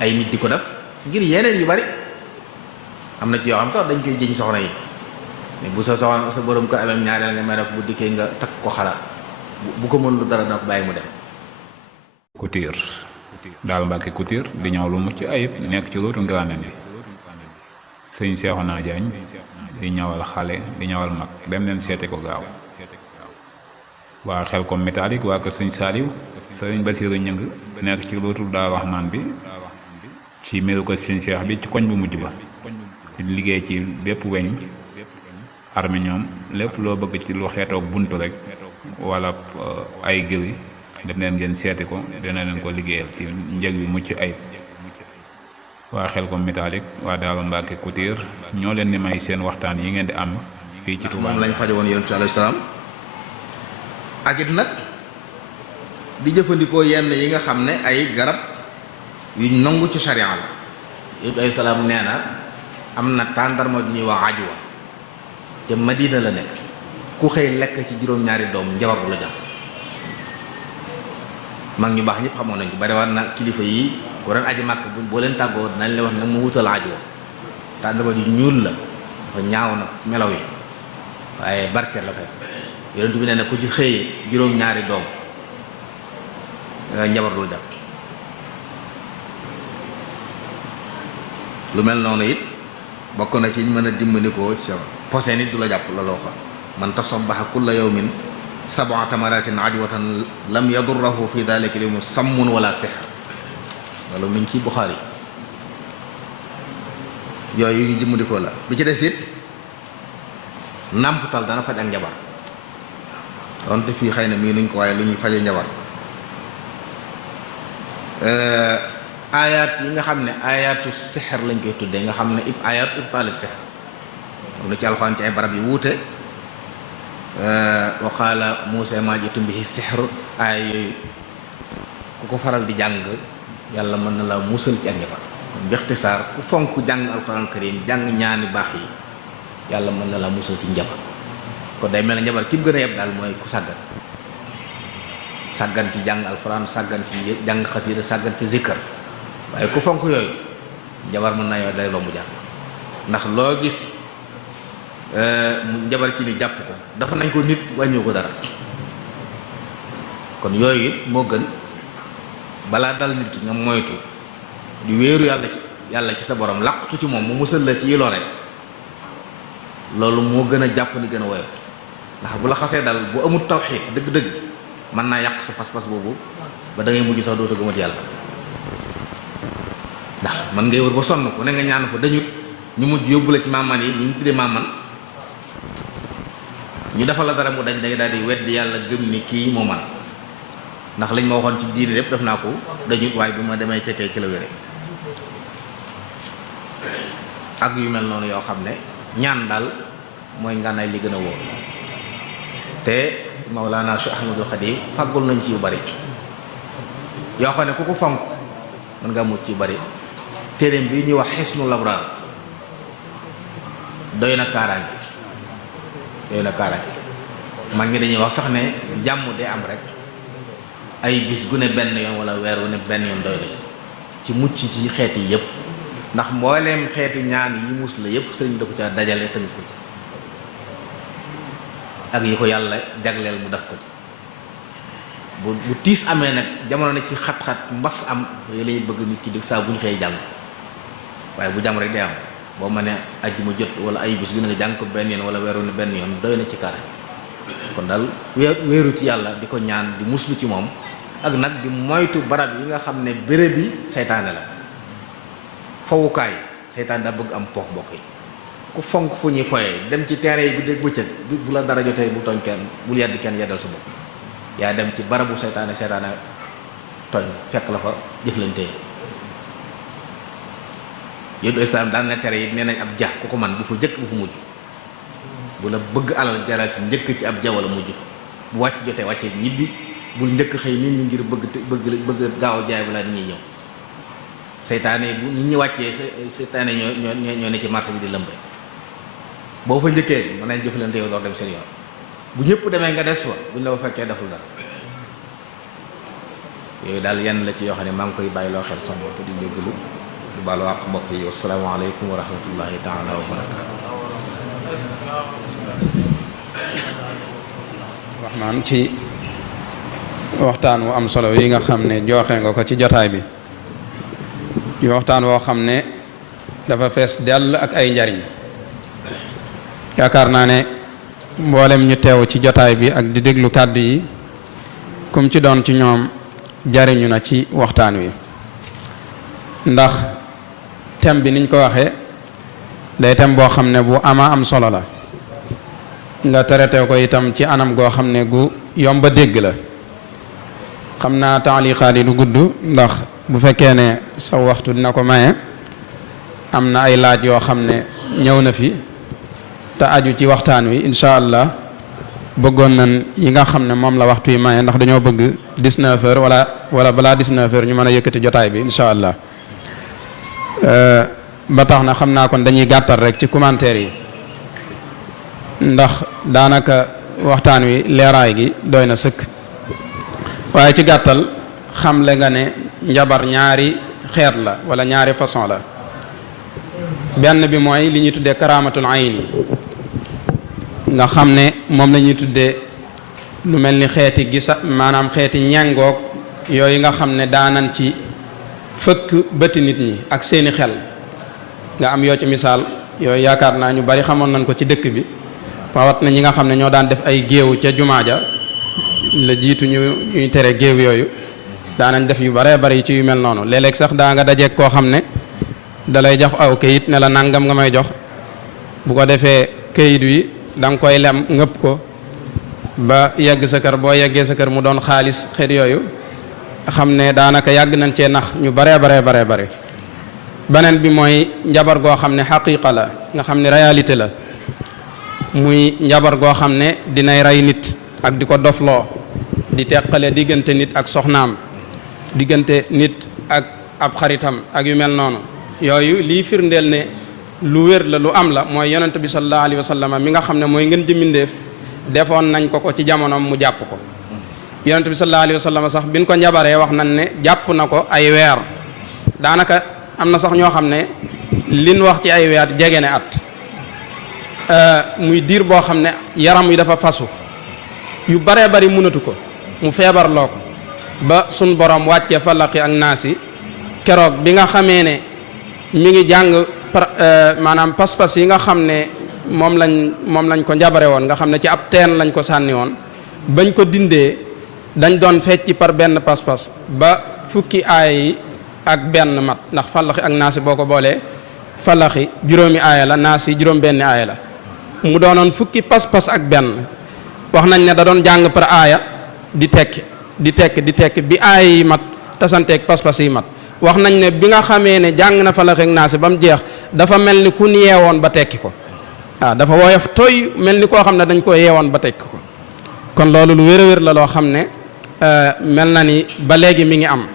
ay nit di ko def ngir yeneen yu bari am na ci yoo xam sax dañ koy jëñ soxna yi mais bu sa soxna sa borom kër amee ñaareel nga may def bu dikkee nga takk ko xalaat bu ko mën lu dara dana ko bàyyi mu dem. Couture daal Mbàkke Couture di ñëw lu mucc ayib nekk ci lootu Ngiraaneen bi sëñ Seexuna Jaañ di ñawal xale di ñawal mag dem leen seete ko gaaw. waa Xelkom métallique waa kër sëñ Saaliw sëriñ Basiiru Ñëng nekk ci lootu daa wax naan bi ci miiru ko sëñ Seex bi ci koñ bu mujj ba di liggéey ci bépp weñ arminium lépp loo bëgg ci lu xeetoog buntu rek wala ay gëri dem leen ngeen seeti ko dina leen ko liggéeyal ci njëg bi mucc ayib. waa Xelkom métallique waa Daaru Mbàkke Couture ñoo leen di may seen waxtaan yi ngeen di am fii ci Touba. moom lañ faje woon yonent bi alayhi salaam ak it nag di jëfandikoo yenn yi nga xam ne ay garab yuñ nangu ci sharia la. yonent bi alayhi salaam nee na am na tàndarma ju ñuy wax ajwa ca Madina la nekk ku xëy lekk ci juróom-ñaari doom njabar bu la jàpp. mag ñu baax ñëpp xamoon nañ ko bari war na kilifa yi ku ren aji màkk boo leen tàggoo dinañ leen wax nag mu wutal ajwa tàndarma ju ñuul la dafa ñaaw nag melaw yi waaye barkeel la fees. yonent bi nee na ku ci xëyee juróom-ñaari doom njabar dul jàpp. lu mel noonu it bokk na ci mën a dimbandikoo ci posé nit du la jàpp la loo xam man tasabbaha kulla yawmin sab'a tamaratin ajwatan lam yadurrahu fi dhalika al-yawm sammun wala sihr loolu mi ngi ci Buxaari yooyu ñu dimbandikoo la bi ci des it nàmputal dana faj ak njabar donte fii xëy na mii nuñ ko waaye lu ñuy faje njabar. ayaat yi nga xam ne ayaatu sixr lañ koy tuddee nga xam ne ayaat ibtaali sixr am na ci alxuraan ci ay barab yi wuute wa qaala Muusaa maa ji'tum bihi sixr aaya yooyu ku ko faral di jàng yàlla mën na la musal ci ak njabar kon bixtisaar ku fonk jàng alxuraan karim jàng ñaani baax yi yàlla mën na la musal ci njabar kon day mel ne njabar ki mu gën a yeb daal mooy ku sàggan ci jàng alxuraan sàggan ci jàng xasiida sàggan ci zikkar waaye ku fonk yooyu njabar mën naa yow day romb jàpp ndax loo gis njabar ci ni jàpp ko dafa nañ ko nit wàññiwu ko dara kon yooyu it moo gën balaa dal nit ki nga moytu di wéeru yàlla ci sa borom làqtu ci moom mu musal la ci yi lore loolu moo gën a jàpp ni gën a woyof ndax bu la xasee dal bu amul tawxiid dëgg-dëgg mën naa yàq sa pas-pas boobu ba da ngay mujj sax dootoo gëmat yàlla ndax man ngay wër ba sonn fu ne nga ñaan ko dañut ñu mujj yóbbu la ci maaman yi ñu tuddee maaman ñu defal la dara mu dañ da nga daal di weddi yàlla gëm ni kii moo man ndax lañ ma waxoon ci diine lépp def naa ko dañut waaye bi ma demee cekee ci la wére ak yu mel noonu yoo xam ne ñaan daal mooy ngànnaay li gën a wóor te Mawlana Cheikh Ahmadul Khadim fàggul nañ ci yu bari yoo xam ne ku ko fonk mën nga mucc ci yu bari téereem bi ñuy wax Hisnul Abraar doy na kaaraange mag ngi dañuy wax sax ne jàmm dee am rek ay bis gu ne benn yoon wala weer wu ne benn yoon doy nañ ci mucc ci xeet yi yépp ndax mbooleem xeeti ñaan yi mus la yépp sëriñ da ko ca dajale tënk ko ci ak yi ko yàlla jagleel mu def ko ci bu tiis amee nag jamono ne ci xat-xat mbas am yooyu lay bëgg nit ki di saa bu ñu xëyee jàng waaye bu jàmm rek day am boo ma ne ajjuma jot wala ay bis gën nga jàng ko benn yoon wala weeru ne benn yoon doy na ci kaara kon daal wéeru ci yàlla di ko ñaan di muslu ci moom ak nag di moytu barab yi nga xam ne béréb yi seytaane la fowukaay seytaane daa bëgg am poox bokk yi ku fonk fu ñuy foyee dem ci terrain yi guddeeg bëccëg bu la dara jotee bu tooñ kenn bul yedd kenn yeddal sa bopp yaa dem ci barabu seytaane tooñ fekk la fa jëflante yéen islam daan na tere yi nee nañ ab ja ku ko man bu fa jëkk bu fa mujj bu la bëgg alal jaral ci njëkk ci ab ja wala mujj fa bu wàcc jotee wàccee ñibbi bul njëkk xëy nit ñi ngir bëgg gaaw jaay balaa nit ñuy ñëw seytaane bu nit ñi wàccee seytaane ñoo ne ci marché bi di lëmbe boo fa njëkkee mën nañ jëflante yow door dem seen yoon bu ñëpp demee nga des fa buñ la fa fekkee deful dara yooyu daal yenn la ci yoo xam ne maa ngi koy bàyyi loo xel sama bopp di jégalu di baalu àq mbokk yi wasalaamaaleykum wa rahmatullahi taala wa barakaatu. Rahmaan ci waxtaan wu am solo yi nga xam ne joxe nga ko ci jotaay bi ci waxtaan woo xam ne dafa fees dell ak ay njariñ yaakaar naa ne mboolem ñu teew ci jotaay bi ak di déglu kàddu yi kum ci doon ci ñoom jariñu na ci waxtaan wi ndax thème bi niñ ko waxee day thème boo xam ne bu ama am solo la nga traité ko itam ci anam goo xam ne gu yomba dégg la xam naa taaliqaat yi du gudd ndax bu fekkee ne sa waxtu dina ko maye am na ay laaj yoo xam ne ñëw na fi te aju ci waxtaan wi incha allah bëggoon nañ yi nga xam ne moom la waxtu yi maye ndax dañoo bëgg 19h wala balaa 19h ñu mën a yëkkati jotaay bi incha allah ba tax na xam naa kon dañuy gàttal rek ci commentaire yi ndax daanaka waxtaan wi leeraay gi doy na sëkk waaye ci gàttal xamle nga ne njabar ñaari xeet la wala ñaari façon la benn bi mooy li ñuy tuddee karaamatul ayni nga xam ne moom la ñuy tuddee lu mel ni xeeti gisa maanaam xeeti ñengoog yooyu nga xam ne daanan ci fëkk bëti nit ñi ak seeni xel nga am yoo ci misaal yooyu yaakaar naa ñu bari xamoon nañ ko ci dëkk bi rawat na ñi nga xam ne ñoo daan def ay géew ca jumaa ja la jiitu ñuy tere géew yooyu daanañ def yu baree bari ci yu mel noonu léeg-léeg sax daa nga dajeeg koo xam ne dalay jox aw kayit ne la nangam nga may jox bu ko defee kayit wi da nga koy lem ngëpp ko ba yegg sa kër boo yeggee sa kër mu doon xaalis xeet yooyu xam ne daanaka yàgg nañ cee nax ñu baree bare beneen bi mooy njabar goo xam ne xaqiqa la nga xam ne réalité la muy njabar goo xam ne dinay rey nit ak di ko dofloo di teqale diggante nit ak soxnaam diggante nit ak ab xaritam ak yu mel noonu yooyu lii firndeel ne lu wér la lu am la mooy yonent bi sallallahu alayhi wa sallam mi nga xam ne mooy ngeen jëmindeef defoon nañ ko ci jamonoom mu jàpp ko yonent bi sallallahu alayhi wa sallam sax biñ ko njabaree wax nañ ne jàpp na ko ay weer daanaka am na sax ñoo xam ne liñ wax ci ay weer jege ne at muy diir boo xam ne yaram yi dafa fasu yu baree bari mënatu ko mu feebarloo ko ba sun borom wàccee falaqi ak naasi keroog bi nga xamee ne mi ngi jàng maanaam pas-pas yi nga xam ne moom lañ ko njabare woon nga xam ne ci ab teen lañ ko sànni woon bañ ko dindee dañ doon fecci par benn pas-pas ba fukki aaya yi ak benn mat ndax falaxi ak naasi boo ko boolee falaxi juróomi aaya la naasi juróom benn aaya la mu doonoon fukki pas-pas ak benn wax nañ ne da doon jàng par aaya di tekki bi aaya yi mat tasanteeg pas-pas yi mat wax nañ ne bi nga xamee ne jàng na falaxi ak naasi ba mu jeex dafa mel ni ku ñu yeewoon ba tekki ko waaw dafa woyof tooy mel ni koo xam ne dañ ko yeewoon ba tekki ko kon loolu lu wér a wér la loo xam ne mel na ni ba léegi mi ngi am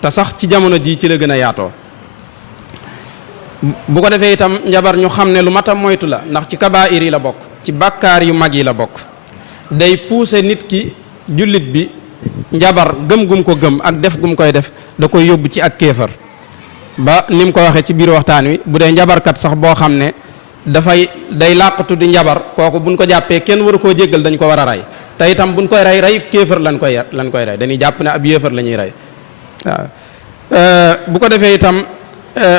te sax ci jamono jii ci la gën a yaatoo bu ko defee itam njabar ñu xam ne lu mat a moytu la ndax ci kabaa'ir yi la bokk ci bàkkaar yu mag yi la bokk day pousser nit ki jullit bi njabar gëm gum ko gëm ak def gum koy def da koy yóbbu ci ak kéefar ba ni mu ko waxee ci biir waxtaan wi bu dee njabarkat sax boo xam ne day làqatu di njabar kooku buñ ko jàppee kenn waru koo jéggal dañ ko war a rey te itam buñ koy rey kéefar lañ koy rey dañuy jàpp ne ab yéefar la ñuy rey waaw bu ko defee itam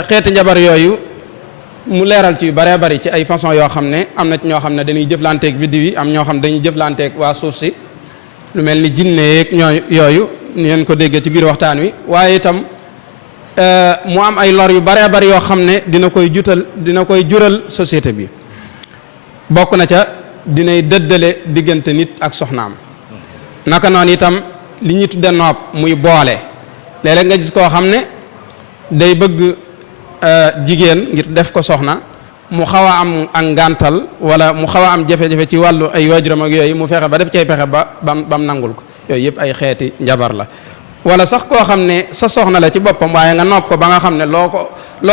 xeeti njabar yooyu mu leeral ci yu baree bari ci ay façon yoo xam ne am na ci ñoo xam ne dañuy jëflanteeg biddiw yi am ñoo xam ne dañuy jëflanteeg waa suuf si lu mel ni jinne yeeg yooyu ni ngeen ko déggee ci biir waxtaan wi waaye itam mu am ay lor yu baree bari yoo xam ne dina koy jural société bi bokk na ca dinay dëddale diggante nit ak soxnaam naka noonu itam li ñuy tudde noob muy boole léeg-léeg nga gis koo xam ne day bëgg jigéen ngir def ko soxna mu xaw a am ak ngàntal wala mu xaw a am jafe-jafe ci wàllu ay waajuram ak yooyu mu fexe ba def cay pexe bam nangul ko yooyu yëpp ay xeeti njabar la wala sax koo xam ne sa soxna la ci boppam waaye nga nopp ko ba nga xam ne loo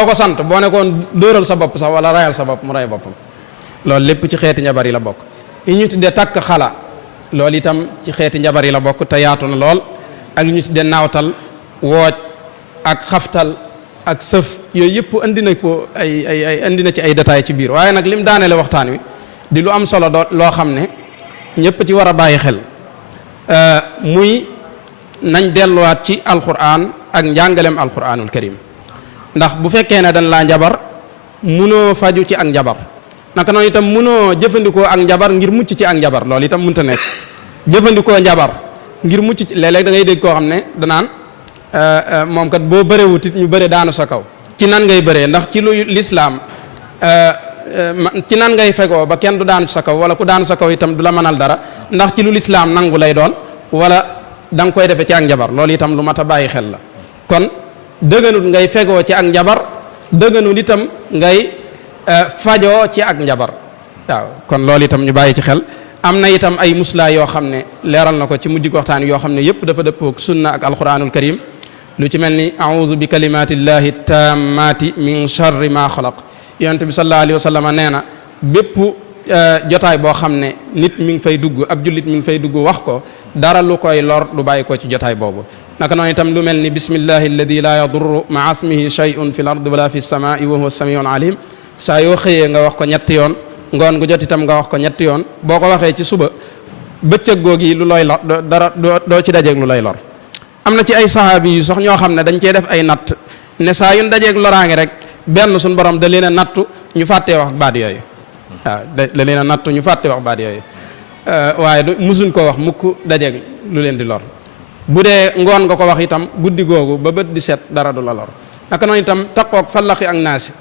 ko sant boo nekkoon dóoral sa bopp sax wala rayal sa bopp mu ray boppam loolu lépp ci xeeti njabar yi la bokk yi ñuy tuddee takk xala loolu itam ci xeeti njabar yi la bokk te yaatu na lool ak lu ñu tuddee naawtal wooj ak xaftal ak sëf yooyu yëpp andi na ko ay andi na ci ay détails ci biir waaye nag lim daaneele waxtaan wi di lu am solo loo xam ne ñëpp ci war a bàyyi xel muy nañ delluwaat ci alquran ak njàngaleem alquranul karim ndax bu fekkee ne dañ laa njabar munoo faju ci ak njabar naka noonu itam munoo jëfandikoo ak njabar ngir mucc ci ak njabar loolu itam mënta nekk jëfandikoo njabar ngir mucc ci léeg-léeg da ngay dégg koo xam ne danaan moom kat boo bërewut it ñu bëre daanu sa kaw ci nan ngay bëree ndax ci lu lislaam ci nan ngay fegoo ba kenn du daanu sa kaw wala ku daanu sa kaw itam du la mënal dara ndax ci lu lislaam nangu lay doon wala da nga koy defee ci ak njabar loolu itam lu mat a bàyyi xel la kon dëgganut ngay fegoo ci ak njabar dëgganut itam ngay fajoo ci ak njabar waaw kon loolu itam ñu bàyyi ci xel am na itam ay muslaa yoo xam ne leeral na ko ci mujj waxtaan yoo xam ne yëpp dafa dëppook sunna ak alquranul karim lu ci mel ni a'udhu bi kalimatillahi tammati min sharri ma xalaq yonent bi sallallahu alayhi wa sallam nee na bépp jotaay boo xam ne nit mi ngi fay dugg ab jullit mi ngi fay dugg wax ko dara lu koy lor du bàyyi ko ci jotaay boobu naka noonu itam lu mel ni bismillahi alladi la yadurru maa ismihi shay'un fi l ardi wala fi samai wa huwa samiun alim saa yoo xëyee nga wax ko ñetti yoon ngoon gu jot itam nga wax ko ñetti yoon boo ko waxee ci suba bëccëg googi lu looy lor dara doo ci dajeeg lu lay lor am na ci ay sahaabi yu sax ñoo xam ne dañ cee def ay natt ne saa yu dajeeg loraange rek benn suñu borom da leen a nattu ñu fàttee wax baat yooyu waaw da leen a nattu ñu fàtte wax baat yooyu waaye musuñ ko wax mukk dajeeg lu leen di lor bu dee ngoon nga ko wax itam guddi googu ba bët di set dara du la lor naka noonu itam taqoog fallaxi ak naasi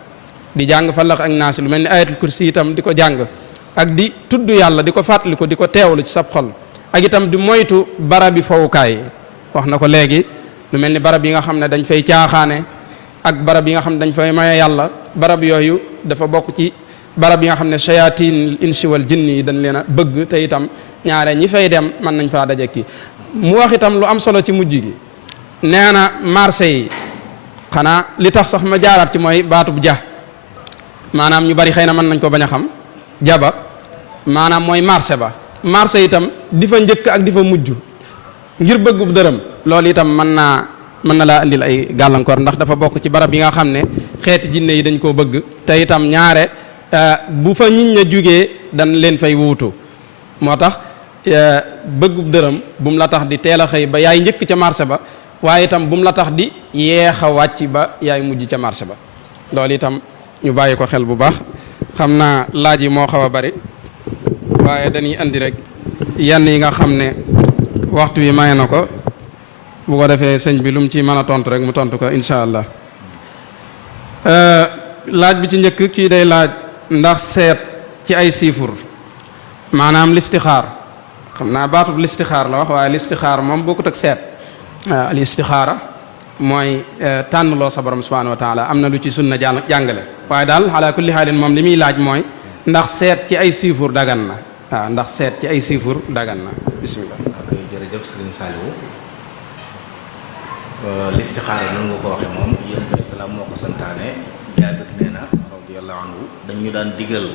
di jàng fallaxi ak naasi lu mel ni ayatul kursi itam di ko jàng ak di tudd yàlla di ko fàttali ko di ko teewlu ci sab xol ak itam di moytu barabi fowukaay yi wax na ko léegi lu mel ni barab yi nga xam ne dañ fay caaxaane ak barab yi nga xam ne dañ fay maye yàlla barab yooyu dafa bokk ci barab yi nga xam ne shayatin insi wal jinni yi dañ leen a bëgg te itam ñaare ñi fay dem mën nañ faa daje kii mu wax itam lu am solo ci mujj gi nee na marché yi xanaa li tax sax ma jaaraat ci mooy baatub ja maanaam ñu bari xëy na mën nañ ko bañ a xam jaba maanaam mooy marché ba marché itam di fa njëkk ak di fa mujj ngir bëggub dërëm loolu itam mën na laa indil ay gàllankoor ndax dafa bokk ci barab yi nga xam ne xeeti jinne yi dañ koo bëgg te itam ñaare bu fa ñiñ ña jugee dañ leen fay wuutu moo tax bëggub dërëm bu mu la tax di teel a xëy ba yaay njëkk ca marché ba waaye itam bu mu la tax di yeex a wàcc ba yaay mujj ca marché ba loolu itam ñu bàyyi ko xel bu baax xam naa laaj yi moo xaw a bari waaye dañuy andi rek yenn yi nga xam ne waxtu wi maye na ko bu ko defee sëñ bi lu mu ci mën a tontu rek mu tontu ko incha allah laaj bi ci njëkk kii day laaj ndax seet ci ay siifur maanaam listixaar xam naa baatub listixaar la wax waaye listixaar moom bokkut ak seet al istixaara mooy tànnloo sa borom subhanahu wa taala am na lu ci sunna jàngale waaye daal ala kulli xaalin moom li muy laaj mooy ndax seet ci ay siifur dagan na waaw ndax seet ci ay siifur dagan na bismillah. ok jërëjëf Sëriñ Saliou listixaara nan nga ko waxee moom yéen bi salaam moo ko santaane Jaabir nee na radiyallahu anhu dañu daan digal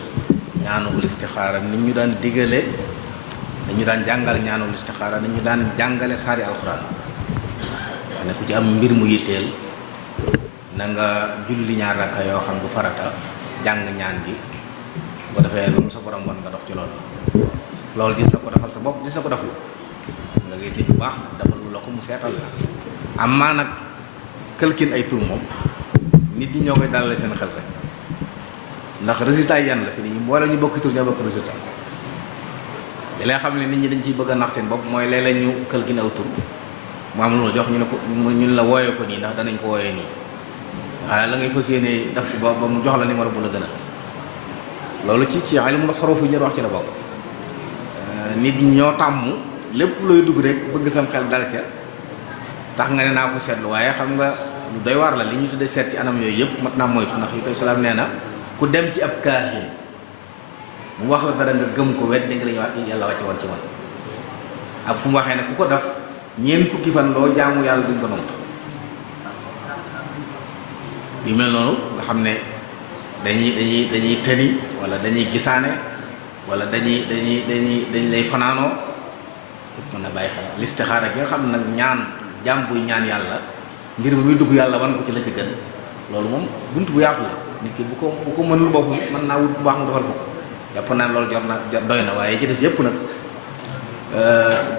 ñaanul listixaara nit ñu daan digale dañu daan jàngal ñaanul listixaara nit ñu daan jàngale saari alxuraan ne ku ci am mbir mu yitteel na nga julli ñaar rakka yoo xam du farata jàng ñaan gi bu ko defee loolu sa borom wan nga dox ci loolu gis na ko defal sa bopp gis na ko deful nga gis nit bu baax defal lu la ko mu seetal la am maa nag këlkin ay tur moom nit ñi ñoo koy dalale seen xel rek ndax résultat yi yan la fi nit ñi boole ñu bokki tur ñoo bokk résultat li lay xam ne nit ñi dañ ciy bëgg a nax seen bopp mooy léeg-léeg ñu këlkin aw tur mu am lu jox ñu ne ko ñun la wooyee ko nii ndax danañ ko wooyee nii waaye la ngay fas yéene def ko ba mu jox la numéro bu la gën a loolu ci ilmul xuruuf yi ñu wax ci la bokk nit ñi ñoo tàmm lépp looy dugg rek bëgg sam xel dal ca tax nga ne naa ko seetlu waaye xam nga lu doy waar la li ñu tuddee seet ci anam yooyu yëpp mat naa moytu ndax yu koy salaam nee na ku dem ci ab kaahin mu wax la dara nga gëm ko wet nga la ñu yàlla wàcce woon ci man ak fu mu waxee ne ku ko def ñeent fukki fan loo jaamu yàlla duñ ko nangu yu mel noonu nga xam ne dañuy tëni wala dañuy gisaane wala dañ lay fanaanoo mën na bàyyi xel listixaara gi nga xam ne nag ñaan jaam buy ñaan yàlla ngir ba muy dugg yàlla wan ko ci la ci gën loolu moom bunt bu yaatu la nit ki bu ko mënul boppam mën naa wut bu baax mu defal ko jàpp naa loolu jot na doy na waaye ci des yëpp nag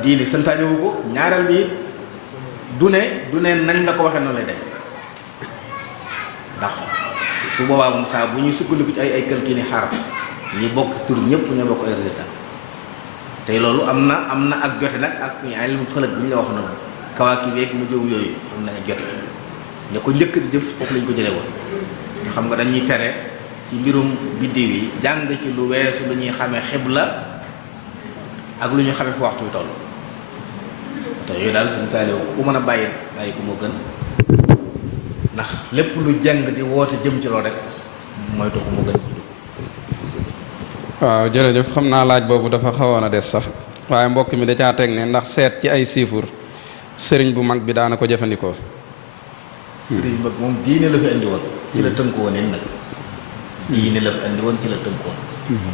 diini santaane wu ko ñaareel bi du ne nañ la ko waxee noonu lay dem ndax su boobaa moom saa bu ñuy sukkandiku ci ay calcul ni xaraf ñi bokk tur ñëpp ñoo bokk ay résultat tey loolu am na ak jote nag ak ilmu falak bi ñu la wax noonu kawaaki beeg mu jëw yooyu am na jote ña ko njëkk di jëf foofu lañ ko jëlee woon nga xam nga dañuy tere ci mbirum biddiw yi jàng ci lu weesu lu ñuy xamee xibla ak lu ñu xamee fu waxtu wi toll te yooyu daal suñu saaliw ku mën a bàyyi ko moo gën ndax lépp lu jàng di woote jëm ci loolu rek mooy taxu moo gën ci dugg. waaw jërëjëf xam naa laaj boobu dafa xawoon a des sax waaye mbokk mi da caa teg ne ndax seet ci ay siifur sëriñ bu mag bi daana ko jëfandikoo. sëriñ bu mag moom diine la fi andi woon ci la tënku woon nag diine la fi andi woon ci la tënku woon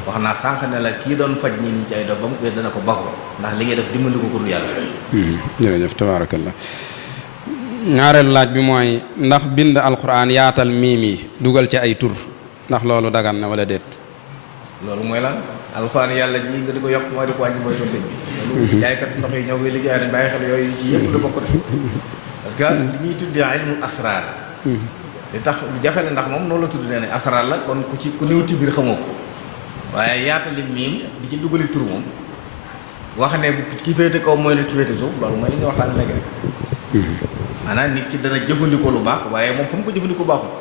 wax naa sànq ne la kii doon faj ñi ci ay dof ba mu koy dana ko baxu ndax li ngay def dimbali ko dul yàlla. jërëjëf tabaarakallah ñaareelu laaj bi mooy ndax bind alquran yaatal miim yi dugal ci ay tur ndax loolu dagan na wala déet. loolu mooy lan alxuraan yàlla ji nga di ko yokk mooy di ko wàññi mooy sëñ bi loolu jaaykat ndox yi ñoo koy liggéey dañ bàyyi xel yooyu ci yëpp la bokk de parce que li ñuy tuddee ilmul asrar li tax lu jafe la ndax moom noonu la tudd nee ne asrar la kon ku néew ci biir xamoo ko waaye yaatali miim di ci dugali tur moom wax ne ki féete kaw mooy ne ki féete suuf loolu mooy li nga waxtaan léegi rek maanaam nit ki dana jëfandikoo lu baax waaye moom fa mu ko jëfandikoo baaxul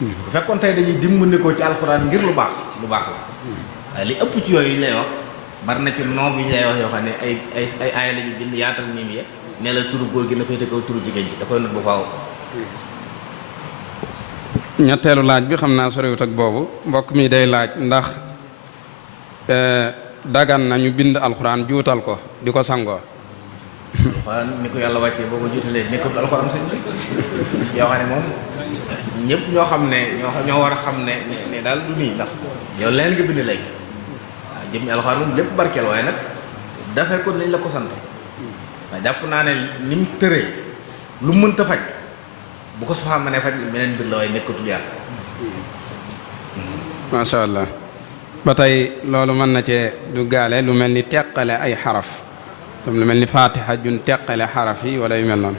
bu fekkoon tey dañuy dimbandikoo ci alxuraan ngir lu baax la waaye li ëpp ci yooyu ñu lay wax bari na ci noob yi ñu lay wax yoo xam ne ay aaya la ñu bind yaatal miim ya ne la turu góor gi na féete kaw turu jigéen ji da koy not bu faaw. ñetteelu laaj bi xam naa soriwut ak boobu mbokk mi day laaj ndax dagan na ñu bind alxuraan juutal ko di ko sangoo. waaw ni ko yàlla wàccee boo ko juutalee nekkul alxuraan sëñ bi yoo xam ne moom ñëpp ñoo xam ne ñoo war a xam ne daal du nii ndax yow leen nga bind léegi waaw jëm ñu alxuraan moom lépp barkeel waaye nag dafay ko nañ la ko sant waaye jàpp naa ne ni mu tëree lu mënta faj bu ko soxla ma ne faj meneen mbir la waaye nekkatul yàlla. macha allah ba tey loolu mën na cee du gaale lu mel ni teqale ay xaraf comme lu mel ni faatiha jun teqale xaraf yi wala yu mel noonu.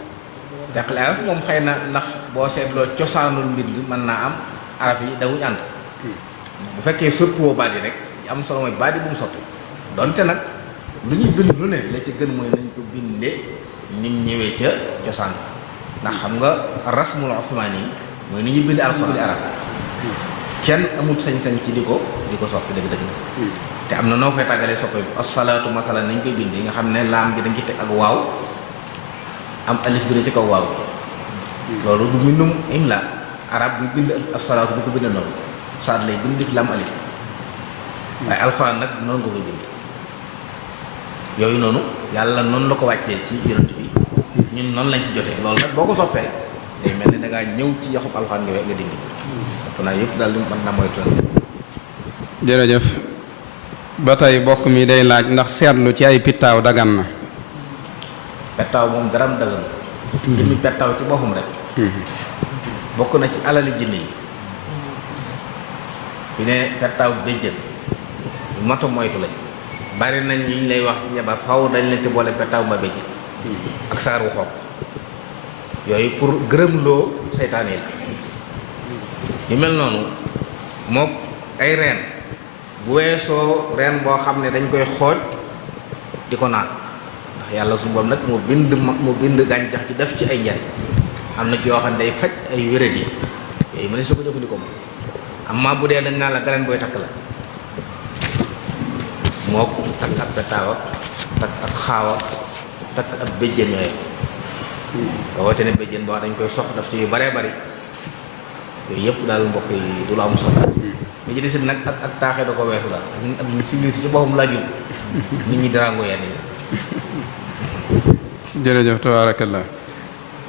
teqale araf moom xëy na ndax boo seetloo cosaanul mbind mën naa am araf yi dawuñu ànd bu fekkee soppiwoo baat yi rek am solo mooy baat yi bu mu soppi donte nag lu ñuy bind lu ne la ci gën mooy nañ ko bindee ni mu ñëwee ca cosaan ndax xam nga rasmul usmaani yi mooy ni ñuy bind alxuraan arab kenn amul sañ-sañ ci di ko soppi dëgg-dëgg te am na noo koy tàggalee soppi bi asalaatu masala nañ koy bindee nga xam ne laam gi dañ ci teg ak waaw am alif gi ci kaw waaw loolu du mbindum imla arab buy bind asalaatu du ko bind noonu saat lay bind def lam alif waaye alxuraan nag noonu nga koy bind yooyu noonu yàlla noonu la ko wàccee ci yonent bi ñun noonu lañ ci jotee loolu nag boo ko soppee day mel ni da ngaa ñëw ci yaxub alxuraan nga dindi ëpp naa yëpp daal mën na moytu. jërëjëf ba tey bokk mi day laaj ndax seetlu ci ay pittaaw dagan na. pettaaw moom daram dagan jëmmi pettaaw ci boppam rek bokk na ci alali jinne yi fi ne pettaaw béjjën lu matu moytu lañ bari nañ ñu ñu lay wax ci njabar faw dañ leen ci boole pettaaw ba béjjën ak saar wu xonq yooyu pour gërëm loo seytaan yi la yu mel noonu mook ay reen bu weesoo reen boo xam ne dañ koy xooj di ko naan ndax yàlla su boobu nag moo bind gàncax gi def ci ay njariñ am na ci yoo xam ne day faj ay wéréd yi yooyu ma ne su ko jëfandikoo moom amma bu dee dañ naan la galeen booy takk la mook takk ak petaawa takk ak xaawa takk ak béjjén yooyu rawatina ne béjjén boo xam dañ koy sox daf ci yu baree bari yooyu yëpp daal mbokk yi du la am solo li ci desit nag ak taaxee da ko weesu daal ak ñu civilisé ci boppam laajul nit ñi daraango yenn yi. jërëjëf tabaarakallah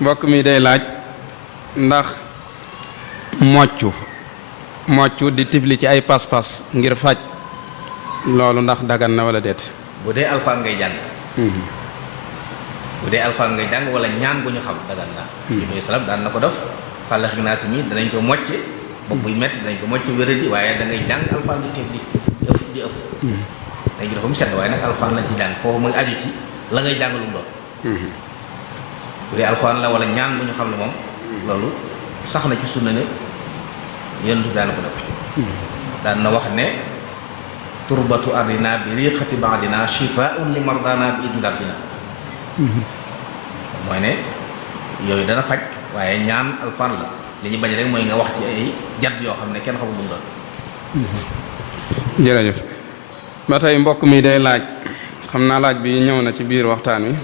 mbokk mi day laaj ndax moccu di tifli ci ay pas-pas ngir faj loolu ndax dagan na wala déet. bu dee alxuraan ngay jàng bu dee alxuraan ngay jàng wala ñaan bu ñu xam dagan na Ibrahima salaam daan na ko def fàllax gi naa si mi danañ ko mocce bopp buy metti danañ ko mocce wéradi waaye da ngay jàng alxuraan di teg di ëf dañ ko def ba mu set waaye nag alxuraan lañ ci jàng foofu mooy aju ci la ngay jàng lu mu doon bu dee alxuraan la wala ñaan bu ñu xam la moom loolu sax na ci sunna ne yonent bi daan na ko def daan na wax ne turbatu ardina bi riqati baadina shifaa'un li mardana bi idni rabbina mooy ne yooyu dana faj waaye ñaan alxuraan la li ñu bañ rek mooy nga wax ci ay jadd yoo xam ne kenn xamul lu mu doon jërëjëf ba tey mbokk mi day laaj xam naa laaj bi ñëw na ci biir waxtaan wi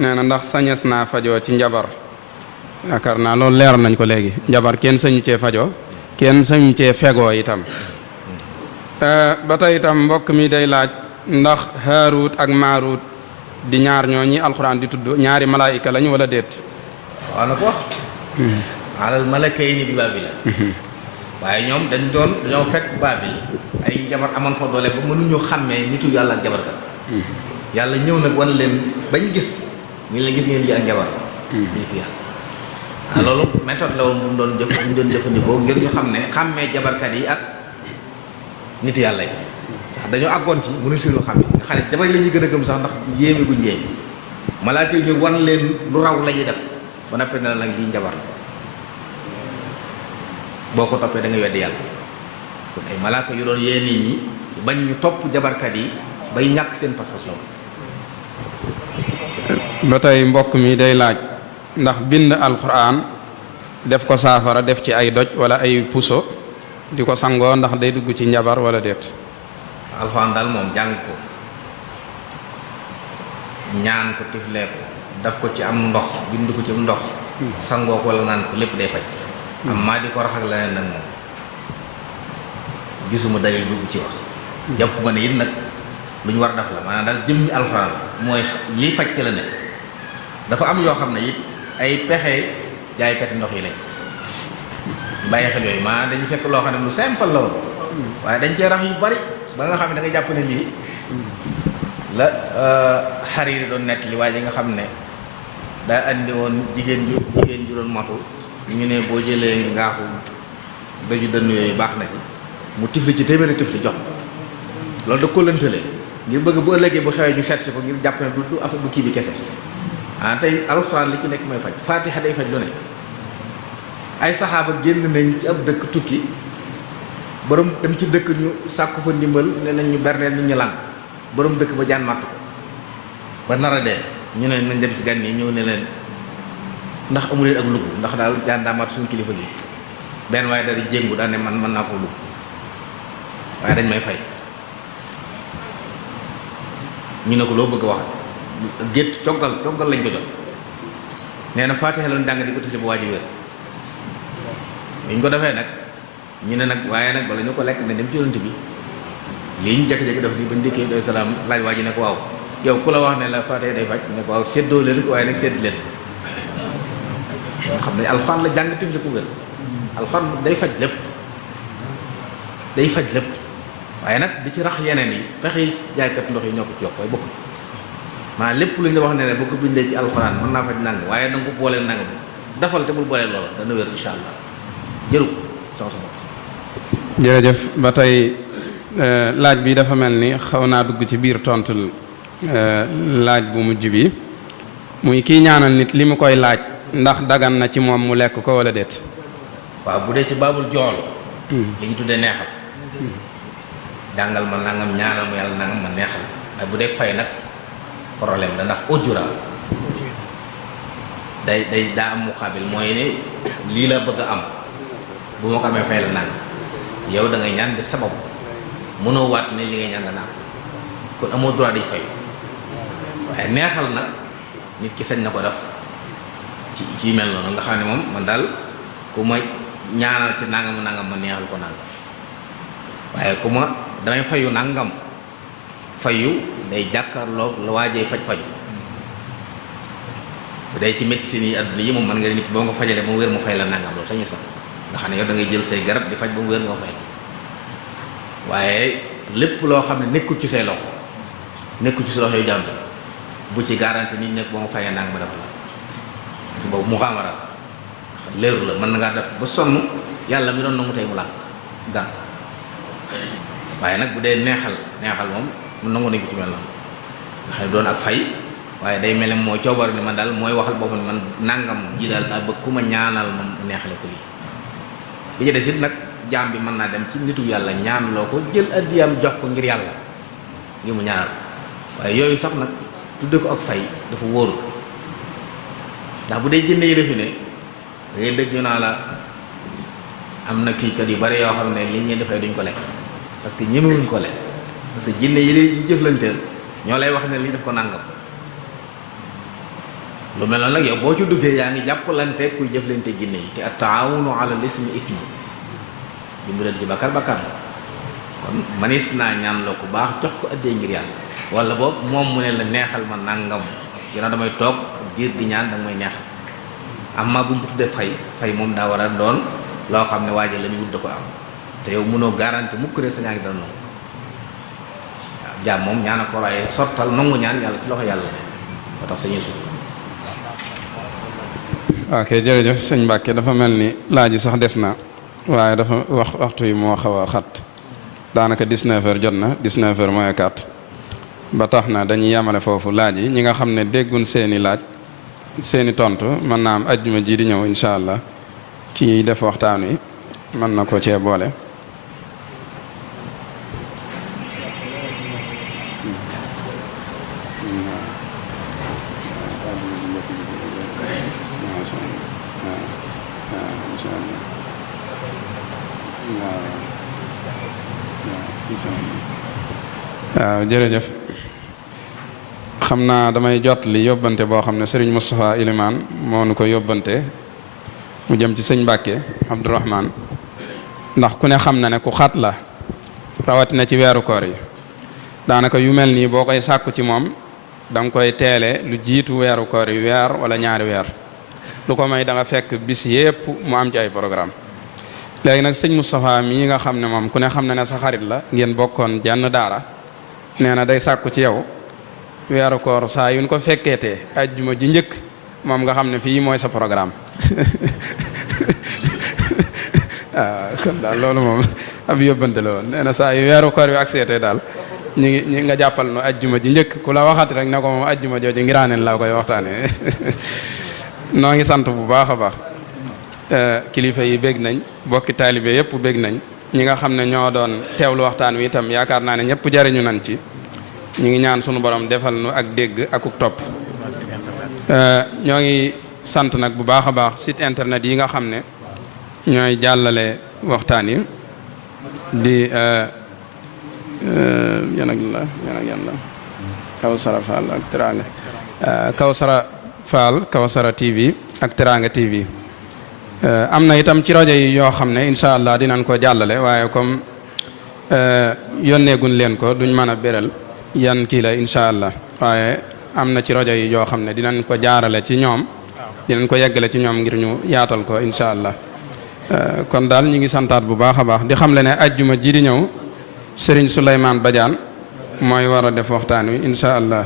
nee na ndax sañes naa fajoo ci njabar yaakaar naa loolu leer nañ ko léegi njabar kenn sañu cee fajoo kenn sañu cee fegoo itam ba tey itam mbokk mi day laaj ndax Haaruut ak Maaruut di ñaar ñoo ñi alxuraan di tudd ñaari malaayika lañu wala déet waaw na ko wax alal malakayni bi Baabil waaye ñoom dañoo fekk Baabil ay njabar amoon fa doole ba mënuñu xàmmee nitu yàlla ak jabarkat yàlla ñëw nag wan leen bañ gis ñu leen gis ngeen lii ak njabar lii fi yàlla loolu méthode la woon bu mu doon jëfandikoo ngir ñu xam ne xàmmee jabarkat yi ak nitu yàlla yi ndax dañoo àggoon ci mënu si lu xàmmee nga xam ne jabar yi la ñuy gën a gëm sax ndax yéeme guñ yéeme malaaka yi ñu wan leen lu raw la ñuy def ba nappee na la nag lii njabar boo ko toppee da ngay weddi yàlla kon ay malaaka yu doon yee nit ñi bañ ñu topp jabarkat yi bay ñàkk seen pas-pas la woon ba tey mbokk mi day laaj ndax bind alxuraan def ko saafara def ci ay doj wala ay puso di ko sangoo ndax day dugg ci njabar wala déet alxuraan daal moom jàng ko ñaan ko tiflee ko daf ko ci am ndox bind ko ci am ndox sangoo ko wala naan ko lépp day faj am maa di ko rax ak leneen nag moom gisuma dalil dugg ci wax jàpp ma ne it nag lu ñu war a def la maanaam daal jëm ñi alxuraan mooy liy faj ci la ne dafa am yoo xam ne it ay pexe jaaykati ndox yi lañ bàyyi xel yooyu maa dañu fekk loo xam ne lu simple la woon waaye dañ cee rax yu bari ba nga xam ne da nga jàpp ne lii la Xariiri doon nett li waaye nga xam ne daa andi woon jigéen ju doon matu ñu ne boo jëlee ngaaxu daju dënn yooyu baax na ci mu tifli ci téeméeri tifli jox loolu da ko lëntale ngir bëgg bu ëllëgee bu xewee ñu seet si ko ngir jàpp ne du affaire du kii bi kese tey alxuraan li ci nekk mooy faj faatixa day faj lu ne ay saxaaba génn nañ ci ab dëkk tukki borom dem ci dëkk ñu sàkku fa ndimbal ne nañ ñu berneel nit ñi lànk borom dëkk ba jaan màtt ko ba nar a dee ñu ne nañ dem ci gan yi ñëw ne leen ndax amu leen ak lugg ndax daal jaan daa màtt suñu kilifa gi benn waaye daal di jéngu daal ne man mën naa ko lugg waaye dañ may fay ñu ne ko loo bëgg a wax gétt coggal lañ ko jot nee na faatixa loon jàng di ko tëjee bu waa ji wér bi ñu ko defee nag ñu ne nag waaye nag bala ñu ko lekk ne dem ci yonent bi lii ñu jékki-jékki def di ba ndékkee doy salaam laaj waa ji ne ko waaw yow ku la wax ne la faatixa day faj ne ko waaw séddoo leen ko waaye nag sédd leen xam ne alxuraan la jàng tif li ko wér alxuraan day faj lépp waaye nag di ci rax yeneen yi fexe jaaykat ndox yi ñoo ko ci yokk waaye bokk maanaam lépp lu ñu wax ne boo ko bindee ci alxuraan mën naa faj nang waaye danga ko boole nang defal te bul boole loola dana wér insha allah jëru sama jërëjëf ba tey laaj bi dafa mel ni xaw naa dugg ci biir tontul laaj bu mujj bi muy kii ñaanal nit li mu koy laaj ndax dagan na ci moom mu lekk ko wala déet waaw bu dee ci baabul jool li ñu tuddee neexal jàngal ma nangam ñaanal ma yàlla nangam ma neexal waaye bu dee fay nag problème la ndax ujura day daa am muqaabil mooy ne lii la bëgg a am bu ma ko amee fay la nangam yow da ngay ñaan de sababu mënoo waat ne li ngay ñaan dana am kon amoo droit di fay waaye neexal na nit ki sañ na ko def ci mel noonu nga xam ne moom man daal ku ma ñaanal ci nangam ma neexal ko nangam waaye ku ma damay fayu nangam fayu day jàkkaarloog la waajee faju bu dee ci médecine yi adduna yi moom mën nga nit boo nga fajalee ba mu wér mu fay la nangam loolu sañu sax nga xam ne yow da ngay jël say garab di faj ba mu wér nga fay waaye lépp loo xam ne nekkul ci say loxo nekkul ci sa loxo yu jàmm bu ci garanti nit ñëpp ba ma fayee nang ma def la parce que boobu mu xamara leeru la mën na ngaa def ba sonn yàlla mi doon nangu tey mu làkk gan waaye nag bu dee neexal moom mu nangu nañ ko ci mel noonu nga xam ne doon ak fay waaye day mel ne moo coobar ni man daal mooy waxal boppam ne man nangam ji daal daa bëgg ku ma ñaanal moom neexale ko lii bi ci des it nag jaam bi mën naa dem ci nitu yàlla ñaan loo ko jël addiyam jox ko ngir yàlla ngir mu ñaanal waaye yooyu sax nag tudde ko ak fay dafa wóoru ndax bu dee jënne yi defi ne da ngay dëgg ñu naa la am na kiikat yu bari yoo xam ne liñ ñuy defee duñ ko lekk parce que ñemewuñ ko lekk parce que jinne yi jëflanteel ñoo lay wax ne li def ko nàngam lu mel noonu nag yow boo ci duggee yaa ngi jàppalante kuy jëflante jinne yi te at taawunu ala lismi ifmi dimbalante ci bakkar kon manis naa ñaan loo ku baax jox ko addee ngir yàlla wala boobu moom mu ne la neexal ma nàngam ginnaaw damay toog diir di ñaan danga may neexal amma bu ñu ko tuddee fay moom daa war a doon loo xam ne waajal la muy wut da ko am te yow mënoo garanti mukk ne sa ñaa ngi dana noonu waaw jaam moom ñaana ko waaye sottal nangu ñaan yàlla ci loxo yàlla ne moo tax sañuy suuf ok jërëjëf sëñ Mbàkke dafa mel ni laaj yi sax des na waaye dafa waxtu yi moo xaw a xat daanaka 19h jot na 19h moins 4 ba tax na dañuy yamale foofu laaj yi ñi nga xam ne déggun seeni laaj seeni tontu mën naa am ajjuma ji di ñëw incha allah ci def waxtaan wi mën na ko cee boole. waaw jërëjëf xam naa damay jot li yóbbante boo xam ne sëriñ Moustapha Ilimaan moo nu ko yóbbante mu jëm ci sëñ Mbàkke Abdourahman ndax ku ne xam na ne ku xat la rawatina ci weeru koor yi daanaka yu mel nii boo koy sàkku ci moom da nga koy teele lu jiitu weeru koor yi weer wala ñaari weer lu ko may da nga fekk bis yépp mu am ci ay programme léegi nag sëñ Moustapha mii nga xam ne moom ku ne xam na ne sa xarit la ngeen bokkoon jenn daara nee na day sàkku ci yow weeru koor saa yuñ ko fekkeetee ajjuma ji njëkk moom nga xam ne fii mooy sa programme waaw kon daal loolu moom ab yóbbante la woon nee na saa yu weeru koor yu accepté daal ñi nga jàppal no ajjuma ji njëkk ku la waxati rek ne ko moom ajjuma jooju ngiraaneen laa koy waxtaanee noo ngi sant bu baax a baax kilifa yi bég nañ bokki taalibe yëpp bég nañ ñi nga xam ne ñoo doon teewlu waxtaan wi itam yaakaar naa ne ñëpp jariñu nañ ci ñi ngi ñaan sunu borom defal nu ak dégg akuk topp ñoo ngi sant nag bu baax a baax site internet yi nga xam ne ñooy jàllale waxtaan yi di yan ak yan la Kawsara Fall ak Teranga Kawsara Fall Kawsara TV ak Teranga TV am na itam ci rajo yi yoo xam ne incha allah dinañ ko jàllale waaye comme yónneeguñ leen ko duñ mën a béral yan kii la incha allah waaye am na ci rajo yi yoo xam ne dinañ ko jaarale ci ñoom dinañ ko yeggale ci ñoom ngir ñu yaatal ko incha allah kon daal ñi ngi santaat bu baax a baax di xam le ne ajjuma ji di ñëw Serigne Souleymane Badiane mooy war a def waxtaan wi incha allah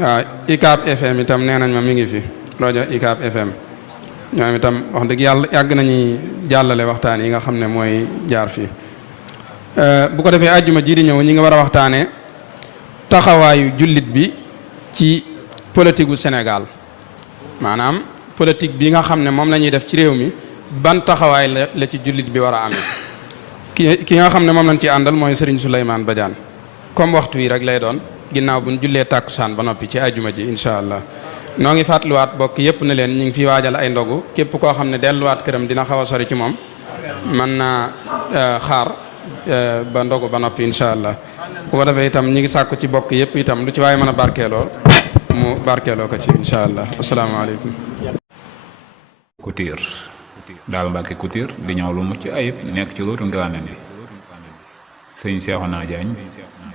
waaw ICAP FM itam nee nañ ma mi ngi fi rajo ICAP FM ñoom itam wax dëgg yàlla yàgg nañuy jàllale waxtaan yi nga xam ne mooy jaar fii bu ko defee ajjuma ji di ñëw ñi nga war a waxtaanee taxawaayu jullit bi ci politique gu Sénégal maanaam politique bi nga xam ne moom la ñuy def ci réew mi ban taxawaay la ci jullit bi war a amee ki nga xam ne moom lañ ci àndal mooy Serigne Souleymane Badiane comme waxtu wi rek lay doon ginnaaw bu ñu jullee tàkkusaan ba noppi ci ajjuma ji incha allah noo ngi fàttaliwaat bokk yépp ne leen ñu ngi fi waajal ay ndogu képp koo xam ne delluwaat këram dina xaw a sori ci moom mën naa xaar ba ndogu ba noppi incha allah bu ko defee itam ñi ngi sàkku ci bokk yépp itam lu ci waaye mën a barkeeloo mu barkeeloo ko ci incha allah asalaamaaleykum. Couture daal Mbàkke Couture di ñëw lu mucc ayib nekk ci lootu Ngiraaneen bi sëñ Seexuna Jaañ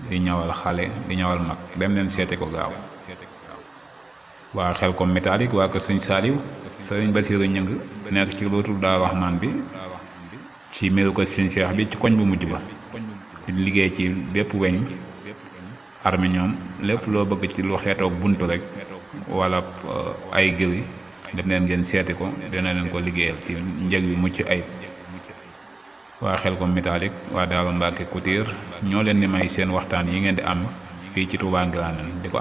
di ñawal xale di ñawal mag dem leen seete ko gaaw waa xel comme métallique waa kër sëñ Saaliw sëñ Basiiru Ñëng nekk ci lootu Daaru Rahmaan bi ci meru ko sëñ Seex bi ci koñ bu mujj ba di liggéey ci bépp weñ armi ñoom lépp loo bëgg ci lu xeetoog buntu rek wala ay gëri dem leen ngeen seeti ko dina leen ko liggéeyal ci njëg yu mucc ayib. waa Xelcom métallique waa Daaru Mbàkke Couture ñoo leen di may seen waxtaan yi ngeen di am fii ci Touba Ngirane di ko